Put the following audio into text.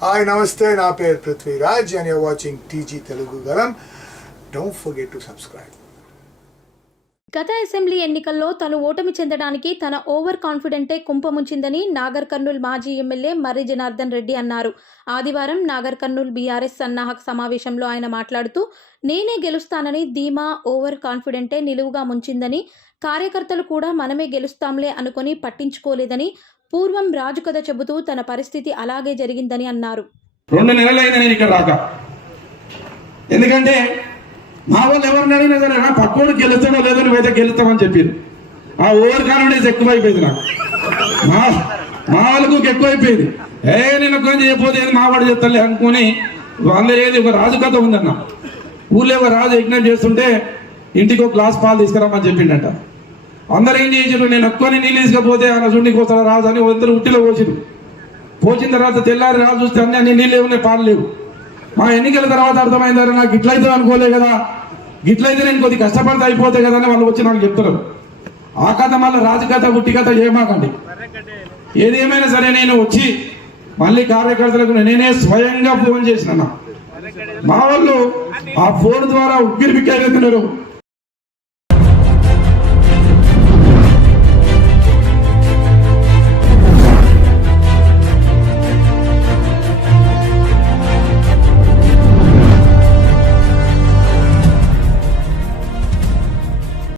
Hi నమస్తే నా పేరు Prithviraj and you're watching TG Telugu గలం డోంట్ ఫర్గెట్ టు సబ్స్క్రైబ్ గత అసెంబ్లీ ఎన్నికల్లో తను ఓటమి చెందడానికి తన ఓవర్ కాన్ఫిడెంటే కుంపముంచిందని నాగర్ కర్నూల్ మాజీ ఎమ్మెల్యే మర్రి జనార్దన్ రెడ్డి అన్నారు. ఆదివారం నాగర్ కర్నూల్ బీఆర్ఎస్ సన్నాహక సమావేశంలో ఆయన మాట్లాడుతూ నేనే గెలుస్తానని ధీమా ఓవర్ కాన్ఫిడెంటే నిలువుగా ముంచిందని కార్యకర్తలు కూడా మనమే గెలుస్తాంలే అనుకొని పట్టించుకోలేదని పూర్వం రాజు కథ చెబుతూ తన పరిస్థితి అలాగే జరిగిందని అన్నారు. రెండు నెలలైంది నేను ఇక్కడ రాక. ఎందుకంటే మా వాళ్ళు ఎవరినైనా సరే నా పక్కోడు గెలుస్తాడో లేదో నువ్వైతే గెలుస్తామని చెప్పారు. ఆ ఓవర్ కాన్ఫిడెన్స్ ఎక్కువైపోయింది నాకు. మా వాళ్ళకు ఎక్కువైపోయింది. ఏ నేను ఒక చెప్పపోతే మా వాడు చెప్తాలే అనుకుని అందరూ ఏది ఒక రాజు కథ ఉందన్న. ఊళ్ళో ఒక రాజు యజ్ఞం చేస్తుంటే ఇంటికి ఒక గ్లాస్ పాలు తీసుకురామని చెప్పిండట. అందరూ ఏం చేసారు నేను ఒక్కని నీళ్ళు తీసుకపోతే ఆయన చూడండి వస్తాడు రాజు అని ఇద్దరు ఉట్టిలో పోసిరు పోసిన తర్వాత తెల్లారి రాజు చూస్తే అన్ని అన్ని నీళ్ళు ఏమన్నా పాలు లేవు. మా ఎన్నికల తర్వాత అర్థమైందని నాకు ఇట్లయితే అనుకోలే కదా. గిట్లయితే నేను కొద్ది కష్టపడితే అయిపోతాయి కదా అని వాళ్ళు వచ్చి నాకు చెప్తారు ఆ కథ మళ్ళీ రాజు కథ ఉట్టి కథ ఏమాకండి. ఏదేమైనా సరే నేను వచ్చి మళ్ళీ కార్యకర్తలకు నేనే స్వయంగా ఫోన్ చేసిన మా వాళ్ళు ఆ ఫోన్ ద్వారా ఉక్కిరి బిక్కిరైతున్నారు